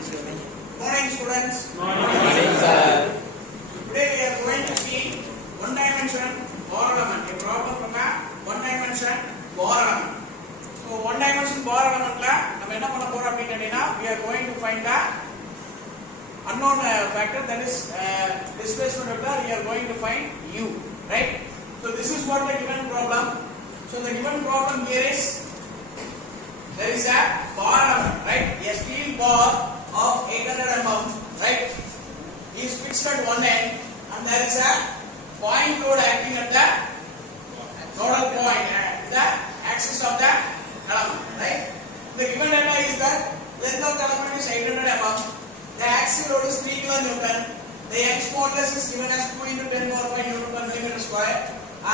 Morning students. Morning, sir. Today we are going to see one dimension bar element. A problem from a one dimension bar element. So one dimension bar element la நம்ம என்ன பண்ண போறோம் அப்படினா we are going to find the unknown factor, that is displacement vector. We are going to find u, right? So this is what the given problem. So the given problem here is there is a bar element, right? A steel bar of 800 mm, right, is fixed at one end, and there is a point load acting at the nodal point, the axis of the element, right? The given data is that length of the element is 800 mm, the axial load is 3 kN, the Young's modulus is given as 2 into 10 power 5 Newton per millimeter square,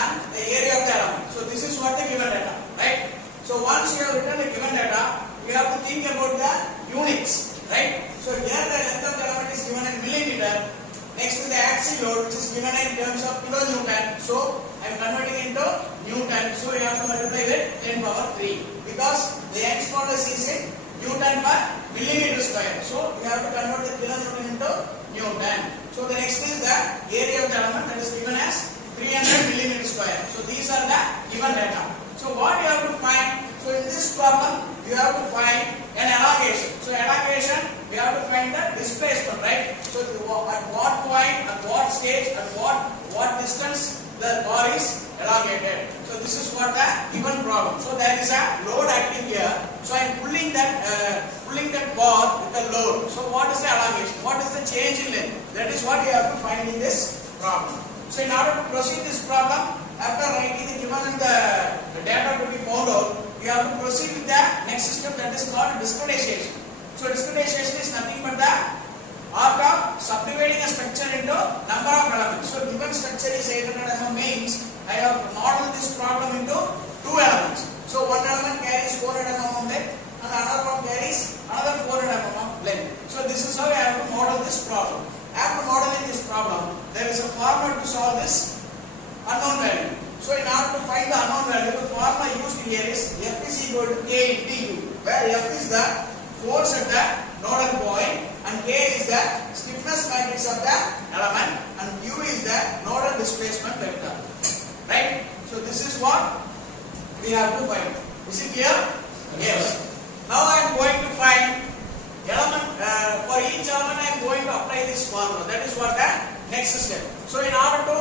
and the area of the element. So this is what the given data, right? So once you have written the given data, you have to think about the units, right? So here the length of the element is given in millimeter. Next to the axial load, which is given in terms of kilonewton. So I am converting into Newton. So you have to multiply with 10 power 3 because the Young's modulus is in Newton per millimeter square. So you have to convert the kilonewton into Newton. So the next is the area of the element, that is given as 300 millimeter square. So these are the given data. So what you have to find? So in this problem, you have to find an elongation. So elongation, we have to find the displacement, right? So at what point, at what stage, at what distance the bar is elongated. So this is what the given problem. So there is a load acting here. So I am pulling that bar with the load. So what is the elongation? What is the change in length? That is what you have to find in this problem. So in order to proceed this problem, after writing the given and the data to be found out, we have to proceed with the next step, that is called discretization. So discretization is nothing but the art of subdividing a structure into number of elements. So given structure is 800 mm means I have modeled this problem into two elements. So one element carries 400 mm length and another one carries another 400 mm length. So this is how I have to model this problem. After modeling this problem, there is a formula to solve this unknown value. So in order to find the unknown value, the formula used here is F is equal to K into U, where F is the force at the nodal point and K is the stiffness matrix of the element and U is the nodal displacement vector, right? So this is what we have to find. Is it clear? Yes. Now I am going to find element, for each element I am going to apply this formula. That is what the next step. So in order to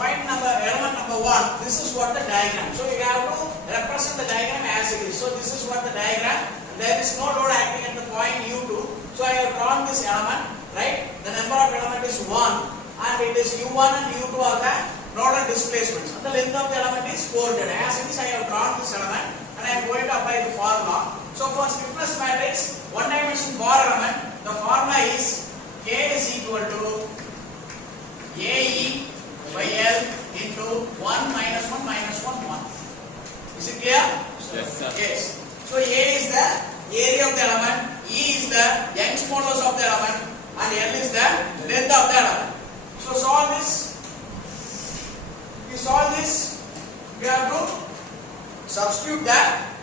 find element number 1, this is what the diagram. So you have to represent the diagram as it is. So this is what the diagram. There is no load acting at the point U2. So I have drawn this element, right? The number of element is 1 and it is U1 and U2 are the nodal displacements. And the length of the element is 400. As it is, I have drawn this element and I am going to apply the formula. So for stiffness matrix, one dimension bar element, the formula is K is equal to AE by L into 1 minus 1 minus 1 1. Is it clear? Yes, sir. Yes. So A is the area of the element, E is the Young's modulus of the element, and L is the length of the element. So solve this. If we solve this, we have to substitute the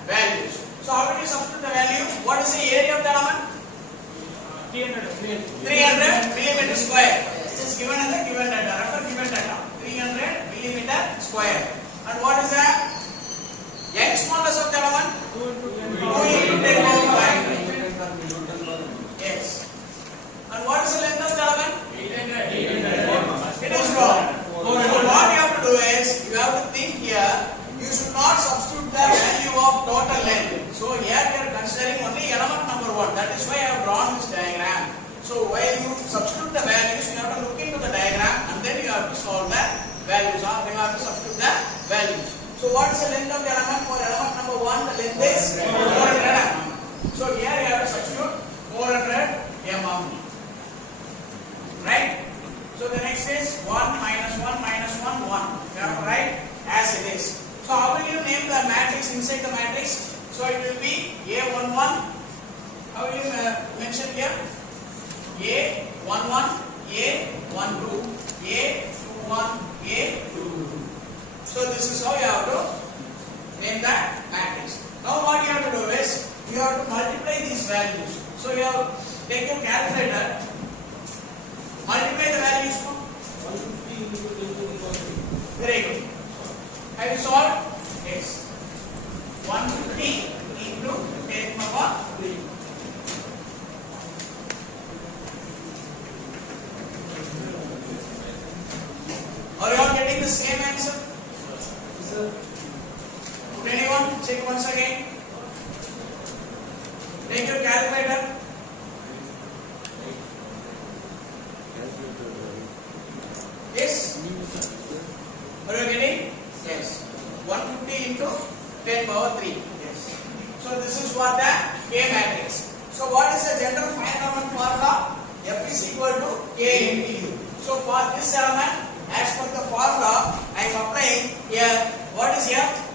values. So how do you substitute the value? What is the area of the element? 300 millimeter square. It is given in the given data. Refer given data. 300 millimeter square. And what is the Young's modulus of the element? 2 into 10 power 5. Yes. And what is the length of the element? 800. It is wrong. So what you have to do is, you have to think here, you should not substitute the value of total length. So here we are considering only element number 1. That is why I have drawn this diagram. So while you substitute the values, you have to look into the diagram and then you have to solve the values, or you have to substitute the values. So what is the length of the element? For element number 1, the length is 400 mm. So here you have to substitute 400 mm. Right? So the next is 1 minus 1 minus 1 1. You have to write as it is. So how will you name the matrix inside the matrix? So it will be A11. How will you mention here? A11, A12, A21, A22. So this is how you have to name that matrix. Now what you have to do is, you have to multiply these values. So you have take your calculator, multiply the values to 150 into 10 to the power 3. very good. Have you solved? Yes. 150 into 10 power 3. Are you all getting the same answer? Sir, Would anyone check once again? Take your calculator. Yes? Are you getting? Yes. 150 into 10 power 3. Yes. So this is what the K matrix. So what is the general finite element formula? F is equal to K into U. So for this element, as per the formula, I am applying here. What is F?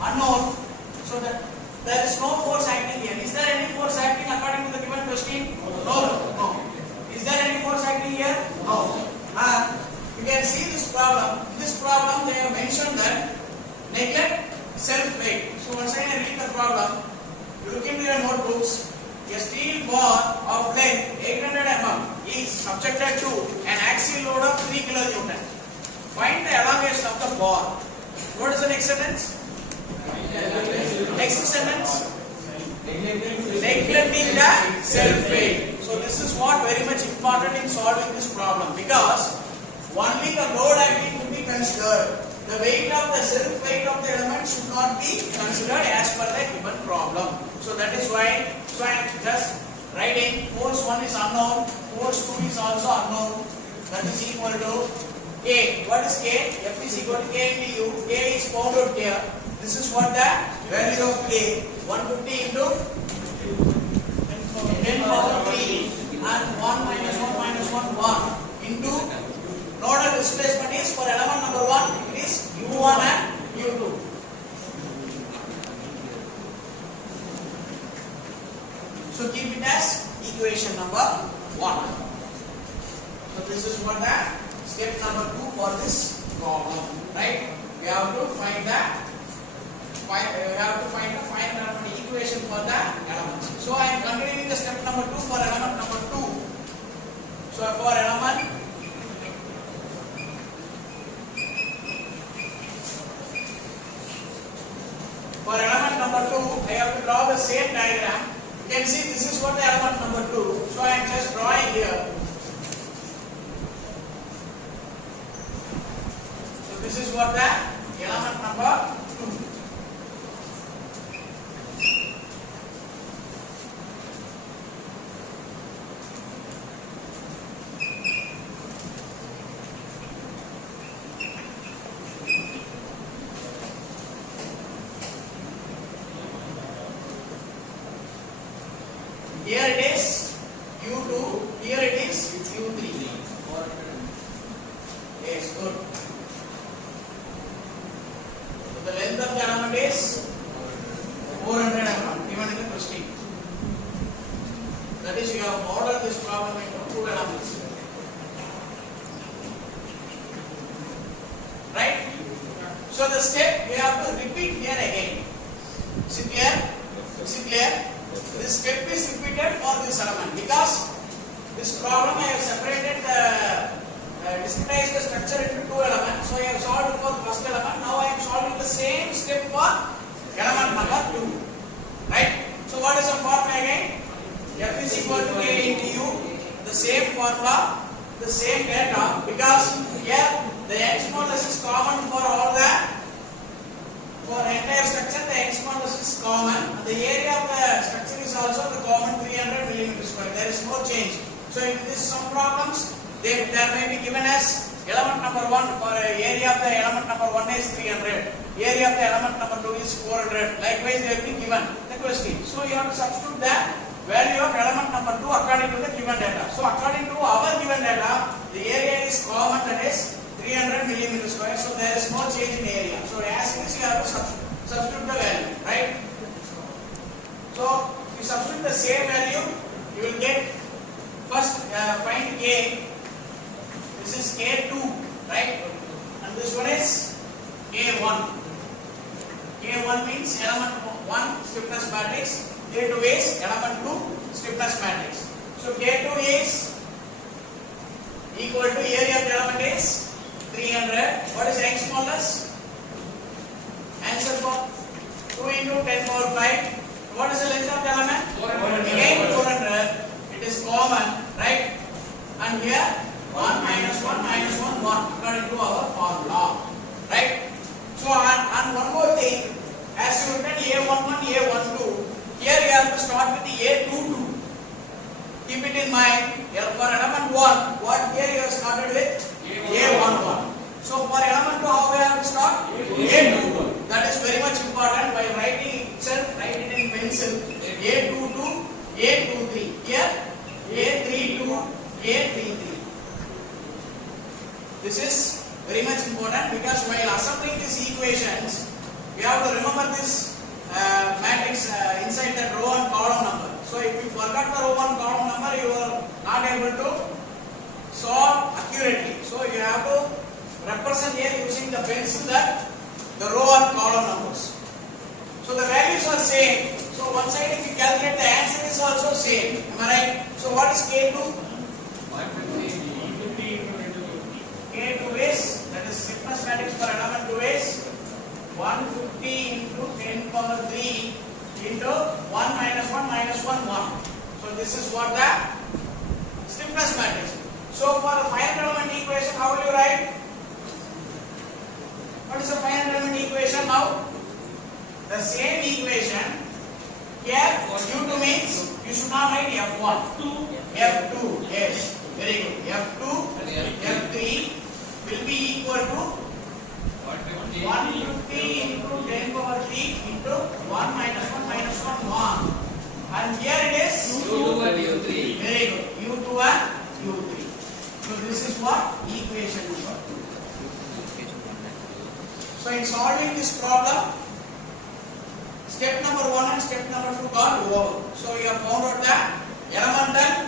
Unknown. So that there is no force acting here. Is there any force acting according to the given question? No. No. Is there any force acting here? No. You can see this problem. In this problem, they have mentioned that neglect self-weight. So once again, I read the problem. You look into your notebooks. A steel bar of length 800 mm is subjected to an axial load of 3 kN. Find the elongation of the bar. What is the next sentence? Next sentence. Neglecting the self-weight. So this is what very much important in solving this problem, because only the load acting will be considered. The weight of the self-weight of the element should not be considered as per the given problem. So that is why I am just writing force 1 is unknown, force 2 is also unknown. That is equal to K. What is K? F is equal to K into U. K is found out here. This is what the value of K. 150 into 10 power 3 and 1 minus 1 minus 1 1 into nodal displacement is for element number 1 it is U1 and U2. So keep it as equation number 1. So this is what the step number 2 for this problem, right? We have to find the final element equation for the elements. So I am continuing the step number 2 for element number 2. So for element number 2, I have to draw the same diagram. You can see this is what the element number 2. So I am just drawing here. So this is what the element number 2. Here it is U2, here it is U3. Yes, good. So the length of the element is 400 mm given in the question. That is, you have modeled this problem into 2 elements. Right? So the step we have to repeat here again. Is it clear? Is it clear? This step is repeated for this element because this problem I have separated discretized the structure into 2 elements. So I have solved for the first element. Now I am solving the same step for element number 2. Right? So what is the formula again? F is equal to K into U. The same formula, the same data, because here the Young's modulus is common for all the entire structure. The Young's modulus is common. The area of the structure is also the common 300 mm². There is no change. So in this some problems there may be given as element number 1 for area of the element number 1 is 300. Area of the element number 2 is 400. Likewise they will be given the question. So you have to substitute the value of element number 2 according to the given data. So according to our given data, the area is common, that is 300 mm². So there is no change in area. So as it is, you have to substitute the value, right? So if you substitute the same value, you will get first find K. This is K2, right? And this one is K1. K1 means element 1 stiffness matrix. K2 is element to stiffness matrix. So K2 is equal to area of the element is 300. What is Young's modulus? Answer for 2 into 10 power 5. What is the length of the element? 400. Again 400. It is common, right? And here 1 minus 1 minus 1 1 according to our formula, right? So and one more thing, as you written A11, A12, here you have to start with the A22. Keep it in mind. Here for element 1, what here you have started with? A11. So for element 2, how we have to start? A22. That is very much important. By writing itself, write it in pencil. A22, A23. Here A32, A33. This is very much important because while assembling these equations, we have to remember this matrix inside that row and column number. So if you forgot the row and column number, you are not able to solve accurately. So you have to represent here using the pencil the row and column numbers. So the values are same. So one side if you calculate, the answer is also same. Am I right? So what is K2? 150 K2 is, that is stiffness matrix for element 2 is 150 into 10 power 3 into 1 minus 1 minus 1 1. So this is what the stiffness matrix. So for the finite element equation, how will you write? What is the finite element equation now? The same equation. Here U2 means you should not write F1. F2, yes, very good. F2, F3 will be equal to 150 into 10 power 3 into 1 minus 1 minus 1 1. And here it is U2 and U3. very good. U2 and U3. So this is what equation is. So in solving this problem, step number 1 and step number 2 are over. So you have found out the elemental